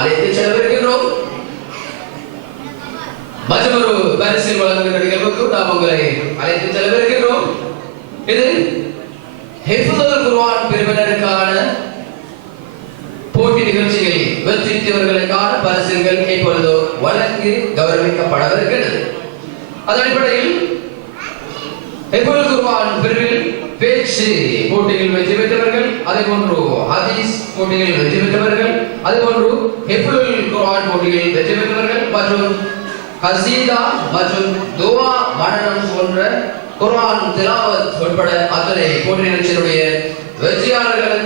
அழைத்து செல்லவிருக்கின்றோம். மற்றொரு பரிசில் வழங்குகின்ற நிகழ்வுக்கு நாம் உங்களை அழைத்து செல்லவிருக்கின்றோம். இது ஹிஃப்துல் குர்ஆன் பிரிவினருக்கான போட்டி நிகழ்ச்சியில் வெற்றி பெற்றவர்களுக்கான பரிசுகள் இப்பொழுது வழங்கி கௌரவிக்கப்படவிருக்கிறது. அதன் அடிப்படையில் ஹிஃப்துல் குர்ஆன் பிரிவில் பேச்சு போட்டியில் வெற்றி பெற்றவர்கள், அதேபோன்று ஹதீஸ் போட்டியில் வெற்றி பெற்றவர்கள், அதேபோன்று ஹிஃப்துல் குர்ஆன் போட்டியில் வெற்றி பெற்றவர்கள் மற்றும் கசீதா மற்றும் துஆ மனனம் போன்ற குர்ஆன் திலாவத் உட்பட அத்தனை போட்டி நிகழ்ச்சியினுடைய வெற்றியாளர்கள்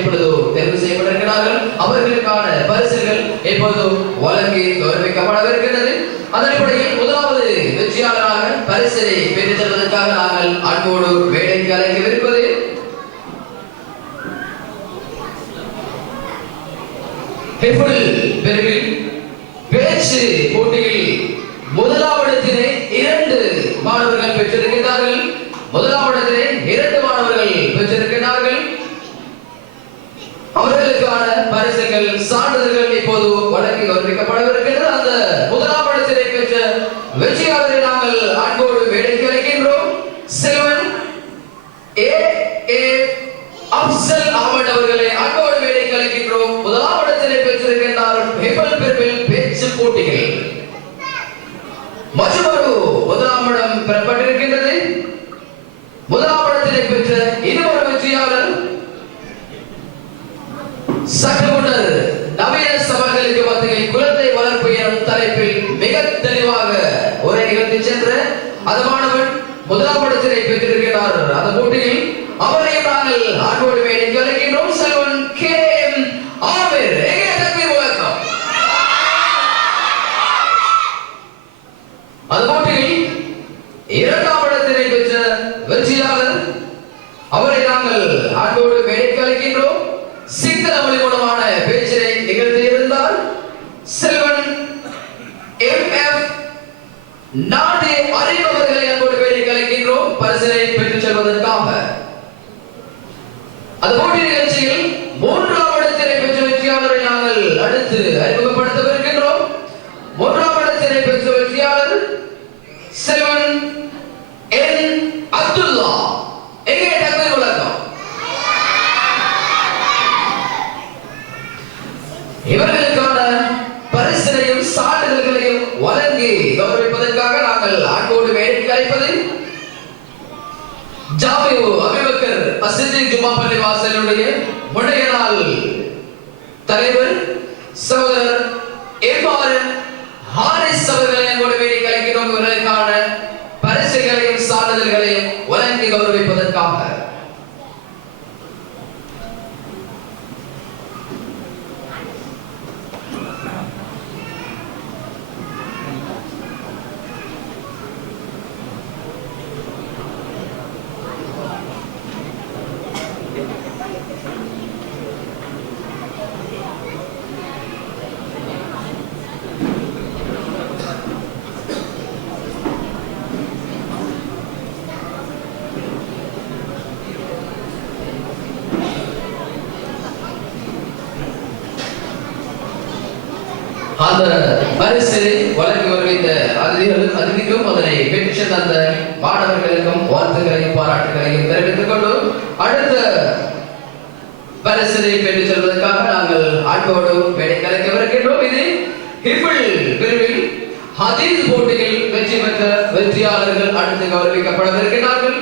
இப்பொழுது தேர்வு செய்யப்பட்டிருக்கிறார்கள். அவர்களுக்கான பரிசுகள் இப்பொழுது வழங்கி கௌரவிக்கப்படவிருக்கிறது. அதன் அடிப்படையில் முதலாவது வெற்றியாளராக பரிசினை பெற்றுச் செல்வதற்காக நாங்கள் அன்போடு மேடைக்கு அழைக்கவிருப்பது ஹிஃப்துல் பிரிவில் பேச்சு போட்டியில் முதலாவதிலே 2 மாணவர்கள் பெற்றிருக்கிறார்கள். முதலாவதிலே 2 மாணவர்கள் பெற்றிருக்கிறார்கள். அவர்களுக்கான பரிசுகள் சான்றிதழ்கள் இப்போது வழங்கி கௌரவிக்கப்படவிருக்கிறது. அந்த முதலாவதிலே பெற்ற வெற்றியாளரை நாங்கள் அன்போடு மேடைக்கு அழைக்கின்றோம். செல்வன் ஏ அப்சல் அஹமத் அவர்களை அன்போடு மேடைக்கு அழைக்கின்றோம். முதலாவதிலே பெற்றிருக்கிறார் ஹிஃப்துல் பிரிவில் பேச்சு போட்டிகள். மற்றொரு முதலாம் இடம் பெறப்பட்டிருக்கின்றது. முதலாம் இடத்திலே பெற்ற இன்னொரு வெற்றியாளர் சற்று முன்னர் நவீன சபைகளுக்கு மத்தியில் குழந்தை வளர்ப்பு எனும் தலைப்பில் மிக தெளிவாக உரை நிகழ்த்தி சென்ற அந்த மாணவன் முதலாம் இடத்திலே பெற்றிருக்கிறார். அந்த போட்டியில் அவரையும் நாங்கள் அன்போடு மேடைக்கு அழைக்கின்றோம். செல்வன் KM ஆமிர். அந்த போட்டியில் 2ஆம் இடத்தினை பெற்ற வெற்றியாளர் அவரை நாங்கள் அன்போடு மேடைக்கு அழைக்கின்றோம். சிங்கள மொழி மூலமான பேச்சினை நிகழ்த்தியிருந்தார் செல்வன் MF நாடு அறிபவர்களை அன்போடு மேடைக்கு அழைக்கின்றோம் பரிசினை பெற்றுச் செல்வதற்காக. அந்த போட்டி நிகழ்ச்சியில் 3ஆம் இடத்தினை பெற்ற வெற்றியாளரை நாங்கள் அடுத்து அறிமுகப்படுத்தவிருக்கின்றோம். 3ஆம் இடத்தினை பெற்ற வெற்றியாளர் செல்வன் N அப்துல்லா. எங்கே தக்பீர் முழக்கம். இவர்களுக்கான பரிசினையும் சான்றிதழ்களையும் வழங்கி கௌரவிப்பதற்காக நாங்கள் அன்போடு மேடைக்கு அழைப்பது ஜாமிஉ அபூபக்கர் அஸ்ஸிதீக் ஜும்மா பள்ளி வாசலுடைய முன்னைய நாள் தலைவர் சகோதரர் எம்ஆர் ஹாரிஸ் அவர்களை அன்போடு மேடைக்கு அழைக்கிறோம். இவர்களுக்கான பரிசுகளையும் சான்றிதழ்களையும் வழங்கி கௌரவிப்பதற்காக. அந்த பரிசை வழங்கி வருகின்ற அதிதிக்கும் அதனை பெற்று தந்த மாணவர்களுக்கும் வாழ்த்துக்களையும் பாராட்டுகளையும் தெரிவித்துக் கொண்டு அடுத்த பரிசை பெற்றுச் செல்வதற்காக நாங்கள் அன்போடு மேடைக்கு அழைக்கவிருக்கின்றோம். இது ஹிஃப்துல் பிரிவில் ஹதீஸ் போட்டியில் வெற்றி பெற்ற வெற்றியாளர்கள் அடுத்து கௌரவிக்கப்படவிருக்கிறார்கள்.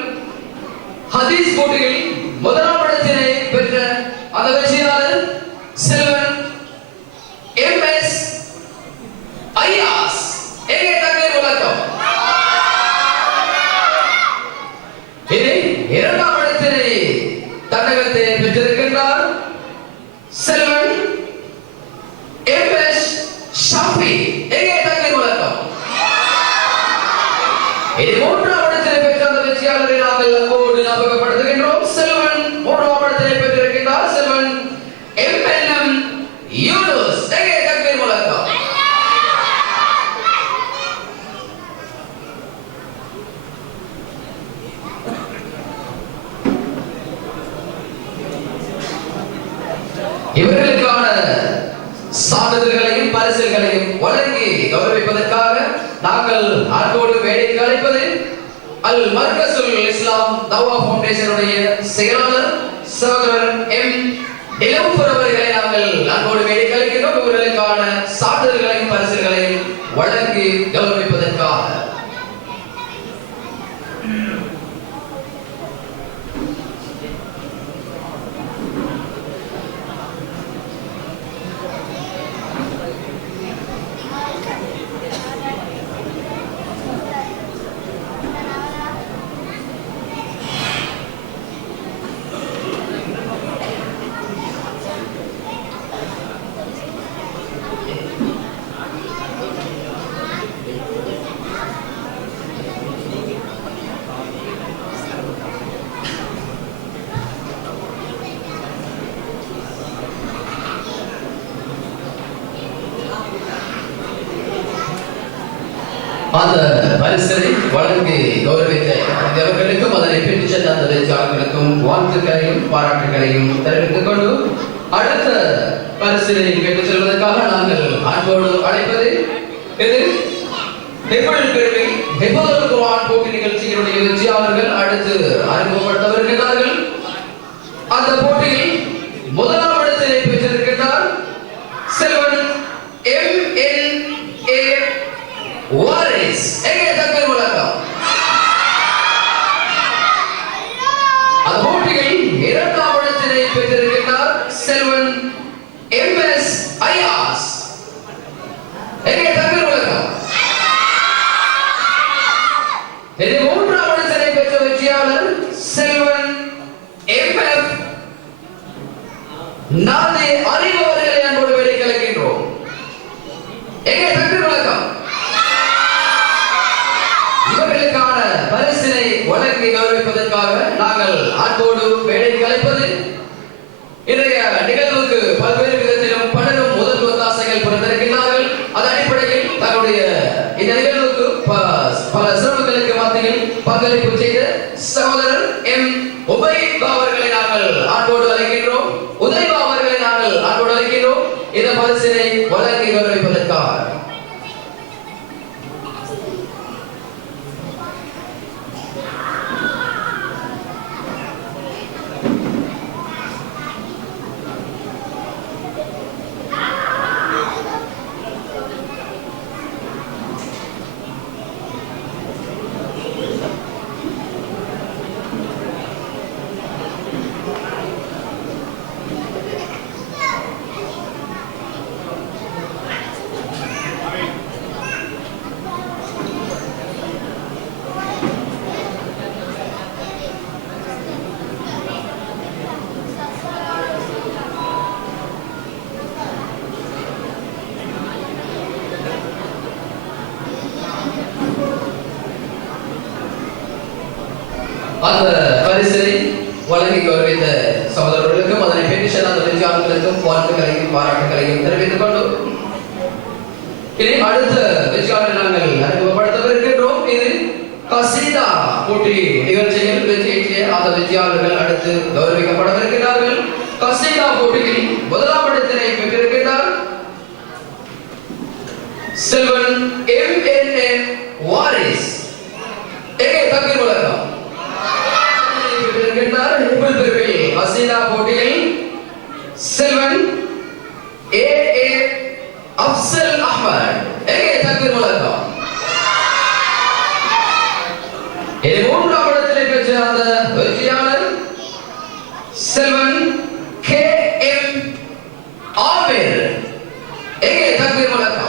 ஹதீஸ் போட்டியில் முதலாம் இடத்தினை பெற்ற அந்த வெற்றியாளர் செல்வன் MS ஐயாஸ். எங்கே தக்பீர் முழக்கம். இது 2ஆம் இடத்தினை தன்னகத்தை பெற்றிருக்கின்றார் செல்வன் MS ஷாஃபி. எங்கே தக்பீர் முழக்கம். இது 3ஆம் இடத்தினை பெற்ற அந்த வெற்றியாளரை நாங்கள் அன்போடு ஞாபகப்படுத்துகின்றோம். செல்வன் 3ஆம் இடத்தினை பெற்றிருக்கின்றார் செல்வன் MNM யூனுஸ். எங்கே தக்பீர் முழக்கம். நாங்கள் அன்போடு வேலைக்கு அழைப்பது அல் மர்கசுல் இஸ்லாம் தவா ஃபவுண்டேஷனுடைய செயலாளர் சகோதரர் எம் இளம்பர் அவர்களை நாங்கள் அன்போடு வேலைக்கு அழைக்கிறோம். இவர்களுக்கான சான்றிதழ்களையும் பரிசுகளையும் வழங்கி கௌரவிப்பதற்காக. அந்த பரிசனை வழங்கி கௌரவித்த அவர்களுக்கும் அதனை பெற்று சென்ற அந்த வெற்றியாளர்களுக்கும் வாழ்த்துக்களையும் பாராட்டுகளையும் தெரிவித்துக் கொண்டு அடுத்த பரிசனை பெற்றுச் செல்வதற்காக நாங்கள் அன்போடு அழைப்பது இது ஹிஃபுல் பிரிவில் ஹிஃபுல் குர்ஆன் போட்டி நிகழ்ச்சியினுடைய வெற்றியாளர்கள் அடுத்து அறிமுகப்படுத்த வருகிறார்கள். அந்த போட்டியில் முதலாம் இடத்தினை பெற்றிருக்கிறார் செல்வன் MNA வாரிஸ். எங்கே தக்பீர் முழக்கம். அந்த போட்டியில் இரண்டாம் இடத்தினை பெற்றிருக்கிறார் செல்வன் MS ஐயாஸ். எங்கே தக்பீர் முழக்கம். இது மூன்றாம் இடத்தினை பெற்ற வெற்றியாளர் செல்வன் MF நாதே அறிவு அவர்களை அன்போடு வேலை கலக்கின்றோம். எங்கே தக்பீர் முழக்கம். இவர்களுக்கான பரிசினை வழங்கி கௌரவிப்பதற்காக நாங்கள் அன்போடு வேலைக்கு அழைப்பது இன்றைய நிகழ்வுக்கு பல்வேறு விதத்திலும் பலரும் முதல் ஒத்தாசைகள் புரிந்திருக்கிறார்கள். அதன் அடிப்படையில் தன்னுடைய இந்த நிகழ்வுக்கு பல சிறப்புகளுக்கு மத்தியில் பங்களிப்பு செய்த சகோதரர் எம் உபைபா அவர்களை நாங்கள் அன்போடு அழைக்கின்றோம். உதய்பா அவர்களை நாங்கள் அன்போடு அழைக்கின்றோம். இந்த பரிசினை வழங்கி கௌரவிப்பதற்காக. அந்த பரிசை வழங்கி கௌரவித்த சகோதரர்களுக்கும் அதனை பெற்று சென்ற அந்த வெற்றியாளர்களுக்கும் வாழ்த்துக்களையும் பாராட்டுகளையும் தெரிவித்துக் கொண்டு இனி அடுத்த வெற்றியாளர் நாங்கள் அறிமுகப்படுத்தவிருக்கின்றோம். இது கசீதா போட்டி நிகழ்ச்சியில் வெற்றியேற்றிய அந்த வெற்றியாளர்கள் அடுத்து கௌரவிக்கப்படவிருக்கிறார்கள். கசீதா போட்டியில் முதலாம் இடத்தினை பெற்றிருக்கிறார் செல்வன் MNA வாரிஸ். எங்கே தக்பீர் முழக்கம். ஹிஃபுல் பிரிவில் கசீதா போட்டியில் செல்வன் AA அப்சல் அஹ்மத். எங்கே தக்பீர் முழக்கம். இது மூன்றாம் இடத்திலே பெற்ற அந்த வெற்றியாளர் செல்வன் KM ஆமிர். எங்கே தக்பீர் முழக்கம்.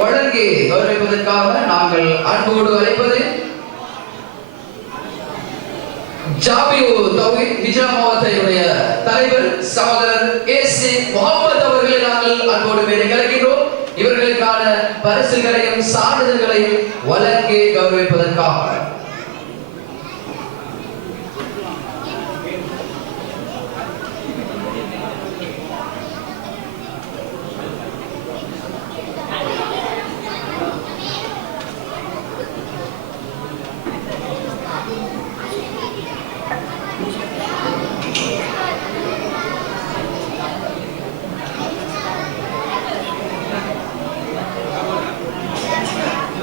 வழங்கி கௌரவிப்பதற்காக நாங்கள் அன்போடு அழைப்பது ஜாமிஉ தௌஹீத் நிஜாம் மாவட்டத்தினுடைய தலைவர் சகோதரர் AC முகமது அவர்களை நாங்கள் அன்போடு வேலை கலக்கிறோம். இவர்களுக்கான பரிசுகளையும் சான்றிதழ்களையும் வழங்கி கௌரவிப்பதற்காக.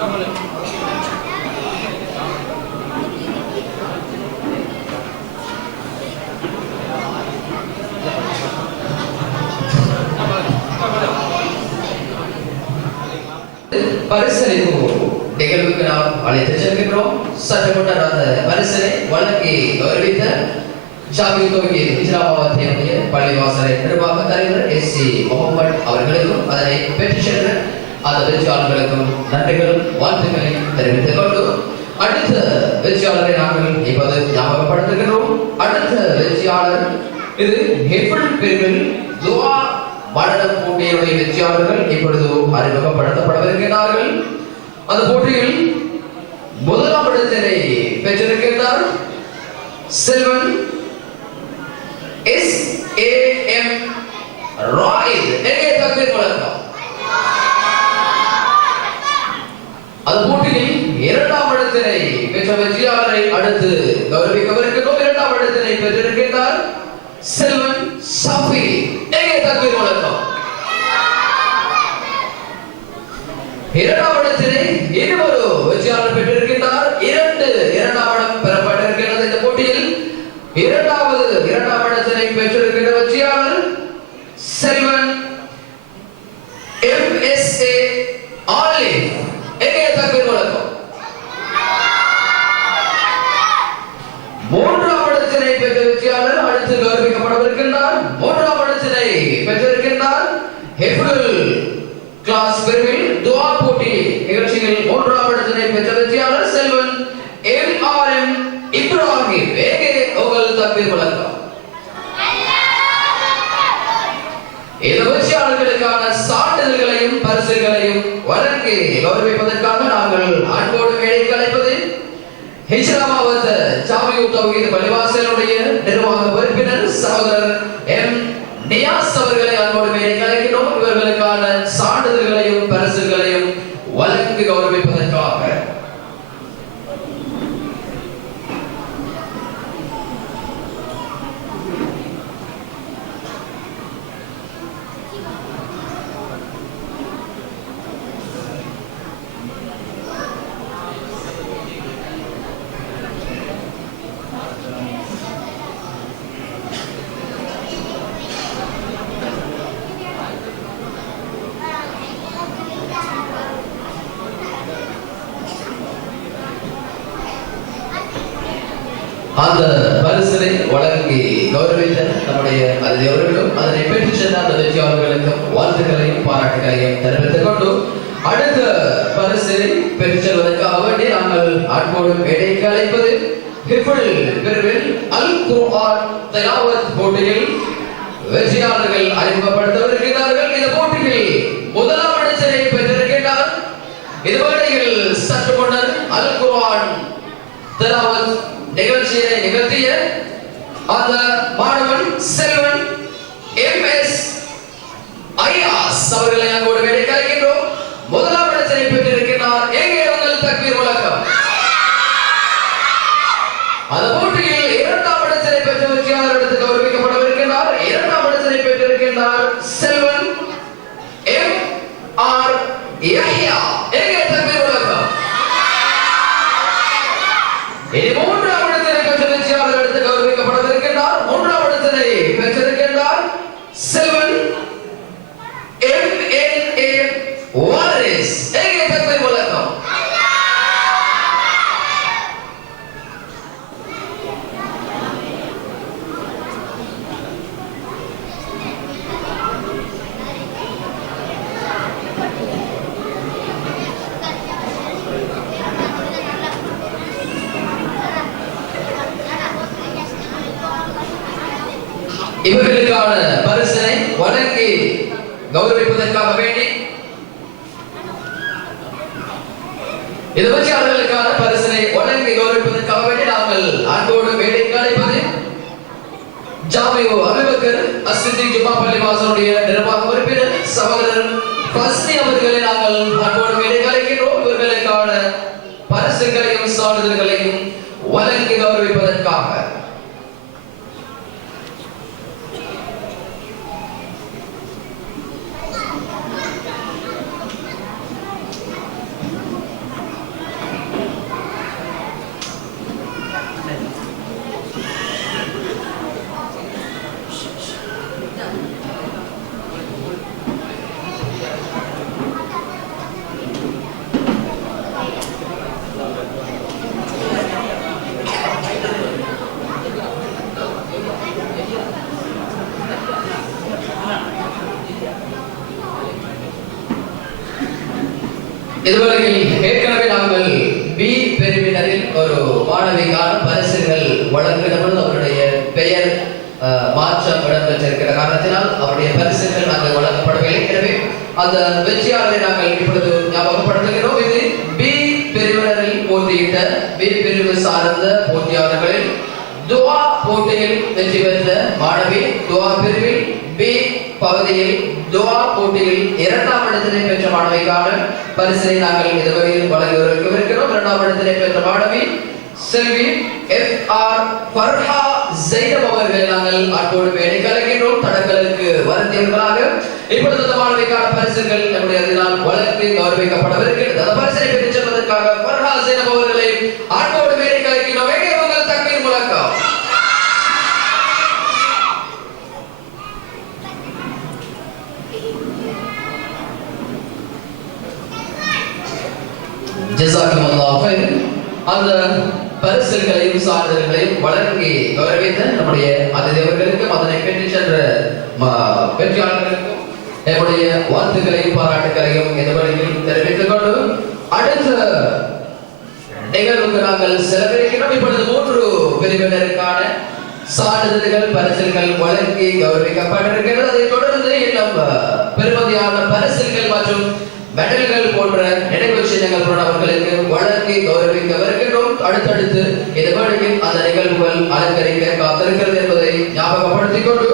Gracias. பரிசளிப்பு நிகழ்வுக்கு நாம் அழைத்து செல்கின்றோம். சற்று முன்னர் அந்த பரிசனை வழங்கி கௌரவித்த ஜாமியத்துவகி ஹிஜ்ராபாத்தினுடைய பள்ளிவாசலை நிர்வாக தலைவர் எஸ்.சி. முகமது அவர்களுக்கும் அதனை பெற்று சென்ற அந்த வெற்றியாளர்களுக்கும் நன்றிகளும் வாழ்த்துக்களையும் தெரிவித்துக் கொண்டு அடுத்த வெற்றியாளரை நாங்கள் இப்போது ஞாபகப்படுத்துகிறோம். அடுத்த வெற்றியாளர் இது ஹெஃபுல் பிரிவில் துஆ மடனம் போட்டியுடைய வெற்றியாளர்கள் இப்பொழுது அறிமுகப்படுத்தப்படவிருக்கிறார்கள். அந்த போட்டியில் முதலாம் இடத்தினை பெற்றிருக்கிறார் செல்வன் S.A.M. ராயித். எங்கே தக்பீர் முழக்கம். அந்த போட்டியில் இரண்டாம் இடத்தினை பெற்ற வெற்றியாளரை அடுத்து கௌரவிக்கவிருக்கிறோம். இரண்டாம் இடத்தினை பெற்றிருக்கிறார் செல்வன் ஷாஃபி. எங்கே தக்பீர் முழக்கம். இரண்டாம் இடத்தினை இன்னொரு வெற்றியாளர் பெற்றிருக்கிறார். இரண்டாம் இடம் பெறப்பட்டிருக்கிறது. இந்த போட்டியில் இரண்டாம் இடத்தினை பெற்றிருக்கின்ற வெற்றியாளர் செல்வன் M.S.A. ஆலிவ். எங்கே தக்பீர் முழக்கம். மூன்றாம் இடத்தினை பெற்ற வெற்றியாளர் அடுத்து கௌரவிக்கப்படவிருக்கின்றார். மூன்றாம் இடத்தினை பெற்றிருக்கின்றார் ஹெஃபுல் கிளாஸ் பிரிவில் துஆ போட்டி நிகழ்ச்சியில் மூன்றாம் இடத்தினை பெற்ற வெற்றியாளர் செல்வன் M.R.M. இப்ராஹிம். எங்கே உங்கள் தக்பீர் முழக்கம். இந்த வெற்றியாளர்களுக்கான சான்றிதழ்களையும் பரிசுகளையும் வழங்கி கௌரவிப்பதற்காக நாங்கள் அன்போடு மேடைக்கு அழைப்பது ஹிஜ்ரா மாவட்ட ஜாமியத் தௌஹீத் பள்ளிவாசலுடைய நிர்வாக உறுப்பினர் சகோதரர் எம். நியாஸ் அவர்களை அன்போடு மேடைக்கு அழைக்கிறோம். இவர்களுக்கான சான்றிதழ்களையும் பரிசுகளையும் வழங்கி கௌரவிப்பதற்காக அந்த பரிசினை வழங்கி கௌரவித்த நம்முடைய அதிகாரிகளுக்கும் அதனை பெற்று சென்ற அந்த வெற்றியாளர்களுக்கும் வாழ்த்துக்களையும் பாராட்டுகளையும் தெரிவித்துக் கொண்டு அடுத்த பரிசினை பெற்று செல்வதற்காக வேண்டி நாங்கள் அன்போடு மேடைக்கு அழைப்பது ஹிஃபுல் பிரிவில் அல் குர்ஆன் திலாவத் போட்டியில் வெற்றியாளர்கள் அறிமுகப்படுத்தவிருக்கிறார்கள். இந்த போட்டியில் முதலாம் இடத்தினை பெற்றிருக்கிறார். இதுவரையில் சற்று முன்னர் அல் குர்ஆன் திலாவத் நிகழ்ச்சியை நிகழ்த்திய அந்த மாணவன் செல்வன் M.S. ஐயாஸ் அவர்களை அங்கோடு மேடைக்கு அழைக்கின்றோம். முதலாம் இடத்தினை பெற்றிருக்கிறார். எங்கே உங்கள் தக்பீர் முழக்கம். அந்த போட்டியில் இரண்டாம் இடத்தினை பெற்ற வெற்றியாளர் எடுத்து கௌரவிக்கப்படவிருக்கிறார். இரண்டாம் இடத்தினை பெற்றிருக்கிறார் செல்வன் M.R. யஹ்யா. எங்கே தக்பீர் முழக்கம். மூன்றாம் இடத்தினை பெற்ற வெற்றியாளர் எடுத்து கௌரவிக்கப்படவிருக்கிறார். மூன்றாம் இடத்தினை பெற்றிருக்கிறார் செல்வன் M.N.A. வாரிஸ். எங்கே தக்பீர் முழக்கம். இவர்களுக்கான பரிசினை வழங்கி கௌரவிப்பதற்காக வேண்டி இந்த வெற்றியாளர்களுக்கான பரிசினை வழங்கி கௌரவிப்பதற்காக வேண்டி நாங்கள் அன்போடு மேடைக்கு அழைப்பது ஜாமியு அபூபக்கர் அஸ்-சித்திக் ஜும்மா பள்ளிவாசலுடைய நிர்வாக உறுப்பினர் சகோதரர் ஃபஸ்னி அவர்களை நாங்கள் அன்போடு மேடைக்கு அழைக்கிறோம். இவர்களுக்கான பரிசுகளையும் சான்றிதழ்களையும் வழங்கி கௌரவிப்பதற்காக இதுவரையில் ஏற்கனவே நாங்கள் பி பிரிவினரில் ஒரு மாணவிக்கான பரிசுகள் வழங்கினபோது அவருடைய பெயர் மாற்றம் இடம்பெற்றிருக்கிற காரணத்தினால் அவருடைய பரிசுகள் நாங்கள் வழங்கப்படவில்லை. எனவே அந்த வெற்றியாளரை நாங்கள் இப்பொழுது ஞாபகப்படுத்துகிறோம். இது பி பிரிவினரில் போட்டியிட்ட பி பிரிவு சார்ந்த போட்டியாளர்களில் துவா போட்டியில் வெற்றி பெற்ற மாணவி, துவா பிரிவில் பி பகுதியில் துவா போட்டியில் 2ஆம் இடத்தினை பெற்ற மாணவிக்கான பரிசினை நாங்கள் இதுவரையில் வழங்கியிருக்கிறோம். 2ஆம் இடத்தினை பெற்ற மாணவி செல்வி FR ஃபர்ஹா ஜைனப் அவர்களை நாங்கள் அன்போடு வேண்டி கலக்கின்றோம். தடங்களுக்கு வருந்தியவர்களாக இப்பொழுது அந்த மாணவிக்கான பரிசுகள் நம்முடைய அதனால் வழங்கி கௌரவிக்கப்படவிருக்கிறது. அந்த பரிசினை பெற்றுச் செல்வதற்காக ஃபர்ஹா ஜைனப் அவர்களை அன்போடு வேண்டி கலக்கின்றோம். எங்கே உங்கள் தக்பீர் முழக்கம். ஜஸாக்குமுல்லாஹ் கைர். அந்த பரிசுகளையும் சான்றிதழ்களையும் வழங்கி கௌரவித்த நம்முடைய அதிதேவர்களுக்கும் அதனை பெற்றுச் சென்ற வெற்றியாளர்களுக்கும் என்னுடைய வாழ்த்துக்களையும் பாராட்டுகளையும் எதிர்வரையில் தெரிவித்துக் கொண்டு அடுத்த நிகழ்வுக்கு நாங்கள் செலவழிக்கிறோம். இப்பொழுது 3 பிரிவினருக்கான சான்றிதழ்கள் பரிசுகள் வழங்கி கௌரவிக்கப்பட்டிருக்கிறது. அதைத் தொடர்ந்து இன்னும் பெருமதியான பரிசுகள் மற்றும் மெடல்கள் போன்ற நினைவு சின்னங்கள் அவர்களுக்கு வழங்கி கௌரவிக்க வருகின்றோம். அடுத்தடுத்து இந்த வேளையில் அந்த நிகழ்வுகள் அலங்கரிக்க காத்திருக்கிறது என்பதை ஞாபகப்படுத்திக் கொண்டு